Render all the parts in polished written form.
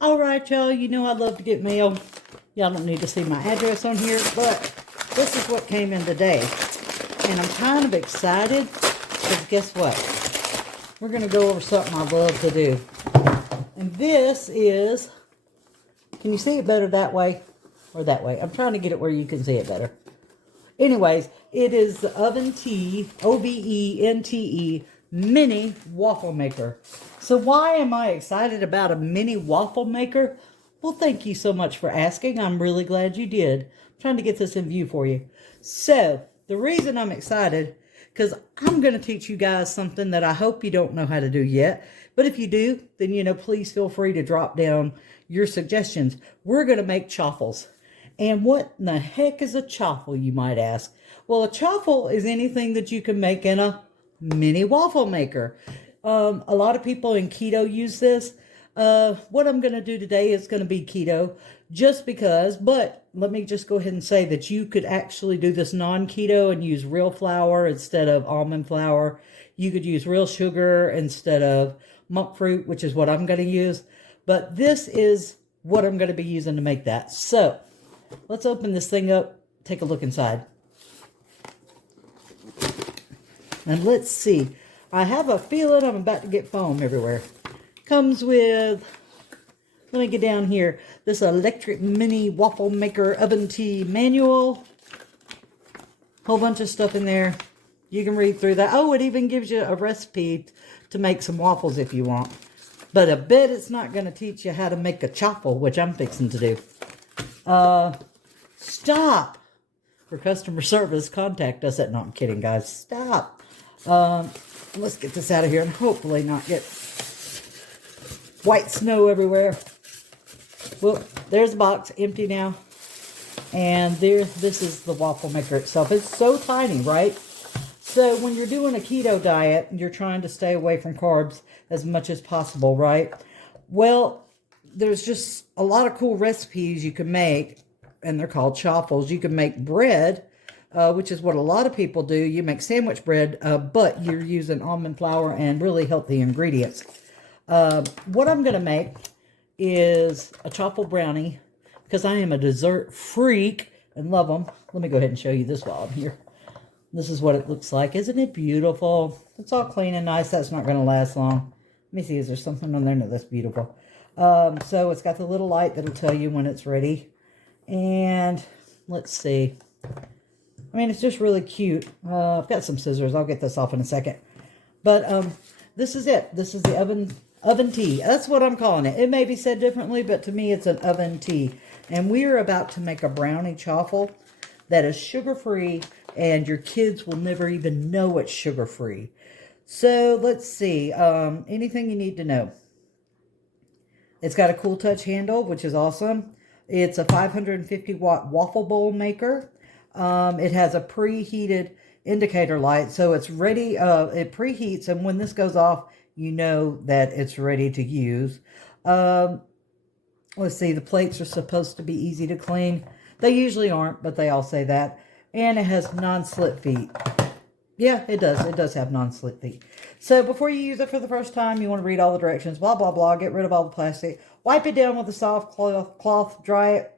All right, y'all, you know I love to get mail. Y'all don't need to see my address on here, but this is what came in today. And I'm kind of excited because guess what? We're going to go over something I love to do. And this is, can you see it better that way or that way? I'm trying to get it where you can see it better. Anyways, it is the Ovente, Ovente mini waffle maker. So why am I excited about a mini waffle maker? Well, thank you so much for asking. I'm really glad you did. I'm trying to get this in view for you. So the reason I'm excited, because I'm going to teach you guys something that I hope you don't know how to do yet. But if you do, then, please feel free to drop down your suggestions. We're going to make chaffles. And what in the heck is a chaffle, you might ask? Well, a chaffle is anything that you can make in a mini waffle maker. A lot of people in keto use this. What I'm going to do today is going to be keto just because, but let me just go ahead and say that you could actually do this non-keto and use real flour instead of almond flour. You could use real sugar instead of monk fruit, which is what I'm going to use. But this is what I'm going to be using to make that. So let's open this thing up, take a look inside. And let's see. I have a feeling I'm about to get foam everywhere. Comes with, let me get down here, this electric mini waffle maker Ovente manual. Whole bunch of stuff in there. You can read through that. Oh, it even gives you a recipe to make some waffles if you want. But I bet it's not going to teach you how to make a chaffle, which I'm fixing to do. Stop. For customer service, contact us at, no, I'm kidding, guys. Stop. Let's get this out of here and hopefully not get white snow everywhere. Well, there's the box, empty now. And this is the waffle maker itself. It's so tiny, right? So when you're doing a keto diet, you're trying to stay away from carbs as much as possible, right? Well, there's just a lot of cool recipes you can make, and they're called chaffles. You can make bread, which is what a lot of people do. You make sandwich bread, but you're using almond flour and really healthy ingredients. What I'm going to make is a chaffle brownie because I am a dessert freak and love them. Let me go ahead and show you this while I'm here. This is what it looks like. Isn't it beautiful? It's all clean and nice. That's not going to last long. Let me see. Is there something on there? No, that's beautiful. So it's got the little light that'll tell you when it's ready. And let's see. I mean, it's just really cute. I've got some scissors. I'll get this off in a second. But this is it. This is the Ovente. That's what I'm calling it. It may be said differently, but to me, it's an Ovente. And we are about to make a brownie chaffle that is sugar-free, and your kids will never even know it's sugar-free. So let's see. Anything you need to know. It's got a cool touch handle, which is awesome. It's a 550 watt waffle bowl maker. It has a preheated indicator light, so it's ready. It preheats, and when this goes off, you know that it's ready to use. Let's see, the plates are supposed to be easy to clean. They usually aren't, but they all say that. And it has non-slip feet. Yeah, it does. It does have non-slip feet. So before you use it for the first time, you want to read all the directions, blah, blah, blah. Get rid of all the plastic. Wipe it down with a soft cloth, dry it.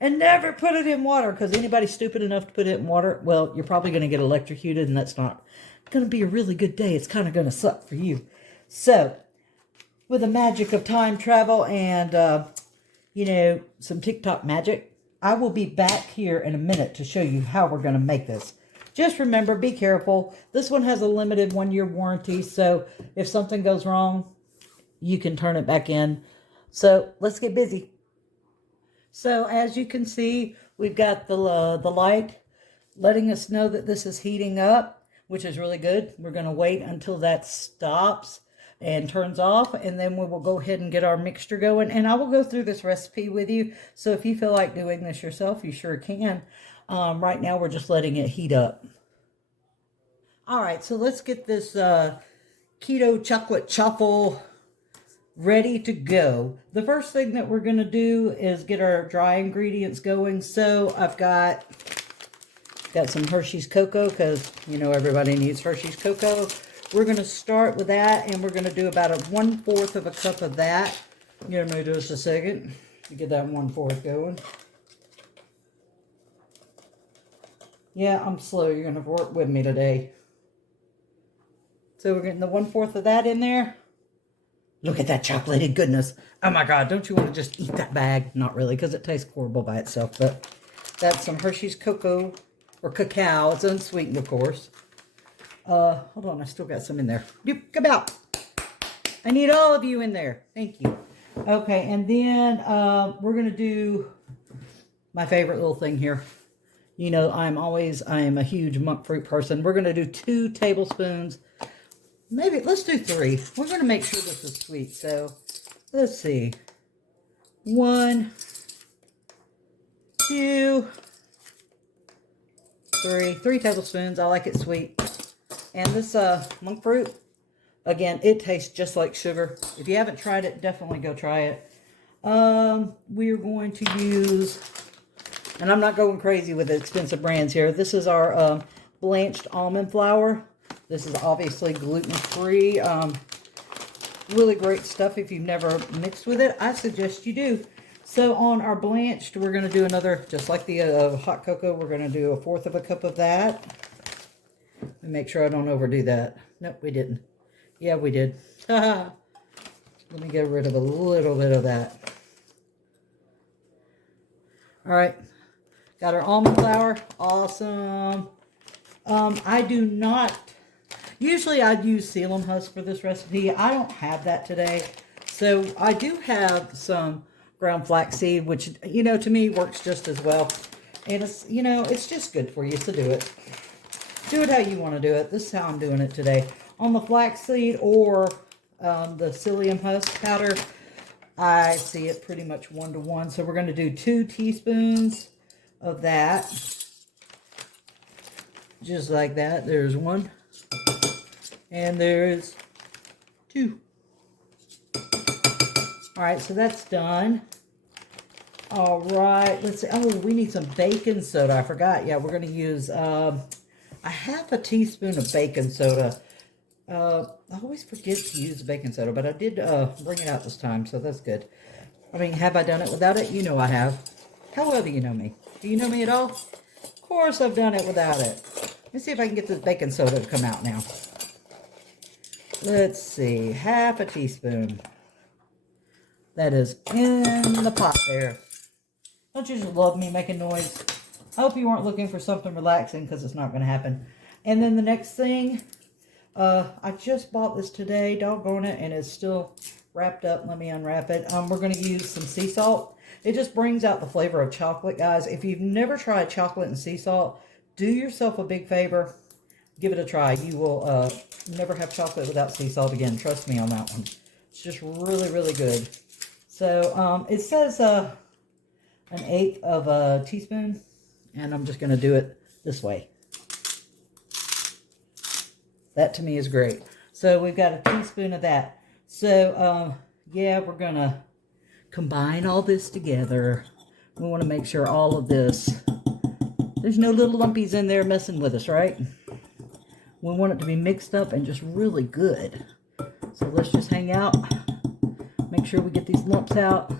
And never put it in water, because anybody stupid enough to put it in water, well, you're probably going to get electrocuted, and that's not going to be a really good day. It's kind of going to suck for you. So, with the magic of time travel and, some TikTok magic, I will be back here in a minute to show you how we're going to make this. Just remember, be careful. This one has a limited 1-year warranty, so if something goes wrong, you can turn it back in. So, let's get busy. So, as you can see, we've got the light letting us know that this is heating up, which is really good. We're going to wait until that stops and turns off, and then we will go ahead and get our mixture going. And I will go through this recipe with you, so if you feel like doing this yourself, you sure can. Right now, we're just letting it heat up. All right, so let's get this keto chocolate chaffle ready to go. The first thing that we're going to do is get our dry ingredients going. So I've got some Hershey's cocoa, because everybody needs Hershey's cocoa. We're going to start with that, and we're going to do about 1/4 of a cup of that. Give me just a second to get that 1/4 going. Yeah, I'm slow. You're going to work with me today. So we're getting the 1/4 of that in there. Look at that chocolated goodness. Oh my God, don't you want to just eat that bag? Not really, because it tastes horrible by itself. But that's some Hershey's cocoa or cacao. It's unsweetened, of course. Hold on, I still got some in there. You come out. I need all of you in there. Thank you. Okay, and then we're going to do my favorite little thing here. You know, I am a huge monk fruit person. We're going to do 2 tablespoons. Maybe, let's do 3. We're going to make sure this is sweet. So, let's see. 1, 2, 3. 3 tablespoons. I like it sweet. And this monk fruit, again, it tastes just like sugar. If you haven't tried it, definitely go try it. We are going to use, and I'm not going crazy with the expensive brands here. This is our blanched almond flour. This is obviously gluten-free. Really great stuff if you've never mixed with it. I suggest you do. So on our blanched, we're going to do another, just like the hot cocoa, we're going to do 1/4 cup of that. Let me make sure I don't overdo that. Nope, we didn't. Yeah, we did. Let me get rid of a little bit of that. All right. Got our almond flour. Awesome. I do not... Usually I'd use psyllium husk for this recipe. I don't have that today. So I do have some ground flaxseed, which, you know, to me works just as well. And it's, you know, it's just good for you, so do it. Do it how you want to do it. This is how I'm doing it today. On the flaxseed or the psyllium husk powder, I see it pretty much 1-to-1. So we're going to do 2 teaspoons of that. Just like that. There's 1. And there's 2. All right, so that's done. All right, let's see. Oh, we need some baking soda. I forgot. Yeah, we're going to use a 1/2 teaspoon of baking soda. I always forget to use the baking soda, but I did bring it out this time, so that's good. I mean, have I done it without it? You know I have. How well do you know me? Do you know me at all? Of course I've done it without it. Let me see if I can get this baking soda to come out now. Let's see, 1/2 teaspoon. That is in the pot there. Don't you just love me making noise? I hope you weren't looking for something relaxing, because it's not going to happen. And then the next thing, I just bought this today, doggone it, and it's still wrapped up. Let me unwrap it. We're going to use some sea salt. It just brings out the flavor of chocolate, guys. If you've never tried chocolate and sea salt, do yourself a big favor. Give it a try. You will never have chocolate without sea salt again. Trust me on that one. It's just really, really good. So it says 1/8 of a teaspoon, and I'm just going to do it this way. That to me is great. So we've got a teaspoon of that. So yeah, we're going to combine all this together. We want to make sure all of this, there's no little lumpies in there messing with us, right? We want it to be mixed up and just really good. So let's just hang out. Make sure we get these lumps out.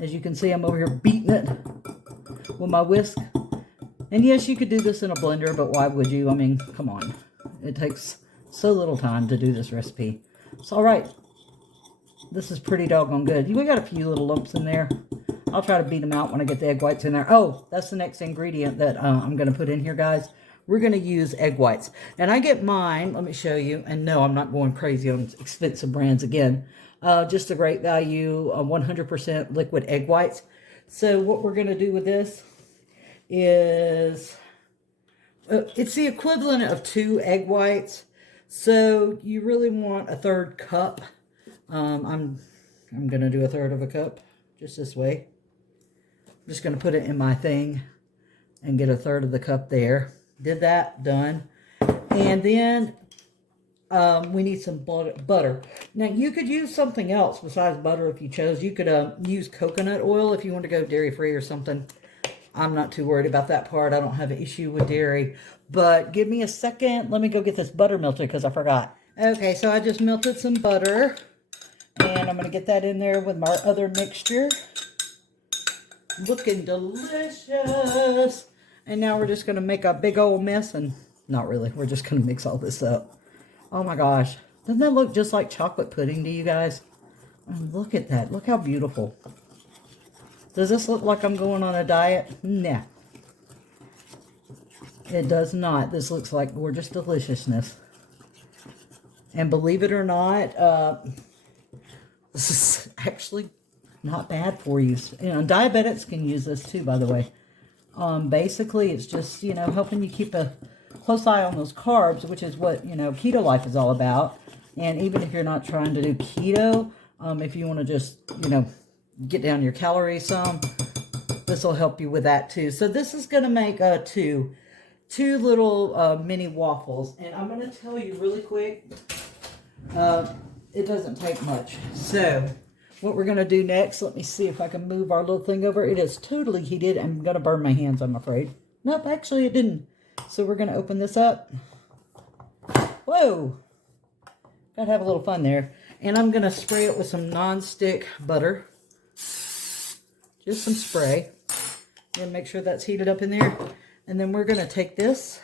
As you can see, I'm over here beating it with my whisk. And yes, you could do this in a blender, but why would you? I mean, come on. It takes so little time to do this recipe. It's all right. This is pretty doggone good. We got a few little lumps in there. I'll try to beat them out when I get the egg whites in there. Oh, that's the next ingredient that I'm going to put in here, guys. We're going to use egg whites. And I get mine. Let me show you. And no, I'm not going crazy on expensive brands again. Just a great value, 100% liquid egg whites. So what we're going to do with this is, it's the equivalent of 2 egg whites. So you really want a 1/3 cup. I'm going to do 1/3 cup, just this way. I'm just going to put it in my thing and get 1/3 cup there. Did that, done. And then we need some butter. Now, you could use something else besides butter if you chose. You could use coconut oil if you want to go dairy-free or something. I'm not too worried about that part. I don't have an issue with dairy. But give me a second. Let me go get this butter melted because I forgot. Okay, so I just melted some butter. And I'm going to get that in there with my other mixture. Looking delicious. And now we're just going to make a big old mess. And not really. We're just going to mix all this up. Oh my gosh. Doesn't that look just like chocolate pudding to you guys? And look at that. Look how beautiful. Does this look like I'm going on a diet? Nah. It does not. This looks like gorgeous deliciousness. And believe it or not, this is actually not bad for you. You know, diabetics can use this too, by the way. Basically, it's just, you know, helping you keep a close eye on those carbs, which is what, you know, keto life is all about. And even if you're not trying to do keto, if you want to just, you know, get down your calories some, this will help you with that too. So this is going to make two little mini waffles. And I'm going to tell you really quick, it doesn't take much. So what we're going to do next, let me see if I can move our little thing over. It is totally heated. I'm going to burn my hands, I'm afraid. Nope, actually it didn't. So we're going to open this up. Whoa. Got to have a little fun there. And I'm going to spray it with some non-stick butter. Just some spray. And make sure that's heated up in there. And then we're going to take this.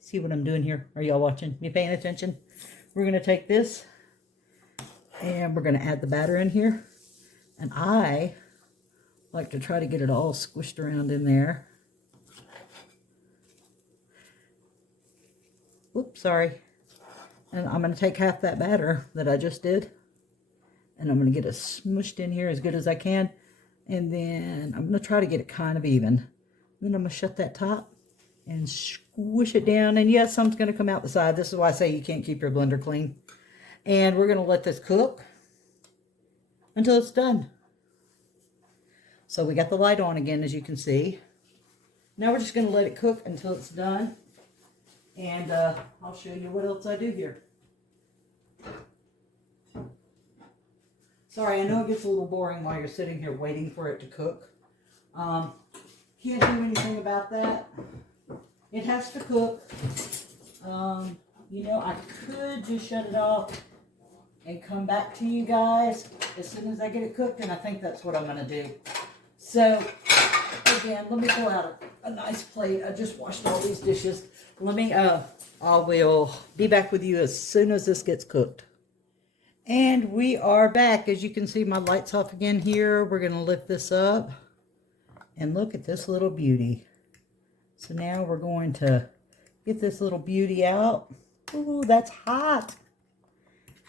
See what I'm doing here? Are y'all watching? You paying attention? We're going to take this. And we're going to add the batter in here. And I like to try to get it all squished around in there. Oops, sorry. And I'm going to take half that batter that I just did. And I'm going to get it smushed in here as good as I can. And then I'm going to try to get it kind of even. Then I'm going to shut that top and squish it down. And yes, some's going to come out the side. This is why I say you can't keep your blender clean. And we're going to let this cook until it's done. So we got the light on again, as you can see. Now we're just going to let it cook until it's done. And I'll show you what else I do here. Sorry, I know it gets a little boring while you're sitting here waiting for it to cook. Can't do anything about that. It has to cook. You know, I could just shut it off and come back to you guys as soon as I get it cooked, and I think that's what I'm going to do. So, again, let me pull out a nice plate. I just washed all these dishes. Let me, I will be back with you as soon as this gets cooked. And we are back. As you can see, my light's off again here. We're going to lift this up. And look at this little beauty. So now we're going to get this little beauty out. Ooh, that's hot.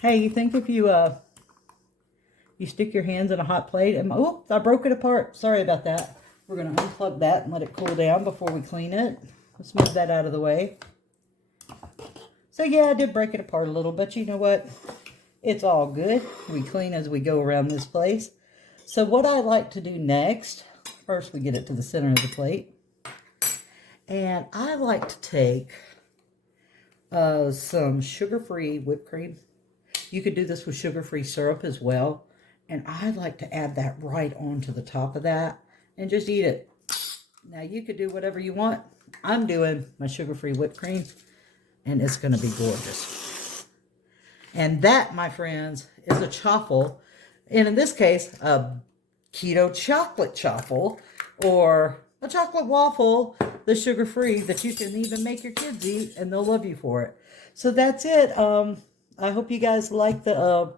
Hey, you think if you stick your hands in a hot plate, and oops, I broke it apart. Sorry about that. We're going to unplug that and let it cool down before we clean it. Let's move that out of the way. So yeah, I did break it apart a little, but you know what? It's all good. We clean as we go around this place. So what I like to do next, first we get it to the center of the plate. And I like to take some sugar-free whipped cream. You could do this with sugar-free syrup as well. And I like to add that right onto the top of that and just eat it. Now you could do whatever you want. I'm doing my sugar-free whipped cream, and it's going to be gorgeous. And that, my friends, is a chaffle. And in this case, a keto chocolate chaffle, or a chocolate waffle, the sugar-free, that you can even make your kids eat, and they'll love you for it. So that's it. I hope you guys like the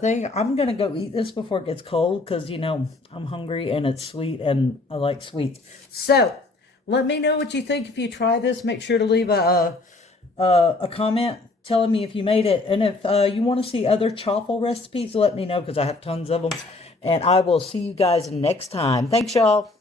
thing. I'm going to go eat this before it gets cold, because, you know, I'm hungry, and it's sweet, and I like sweets. So, let me know what you think if you try this. Make sure to leave a comment telling me if you made it. And if you want to see other chaffle recipes, let me know, because I have tons of them. And I will see you guys next time. Thanks, y'all.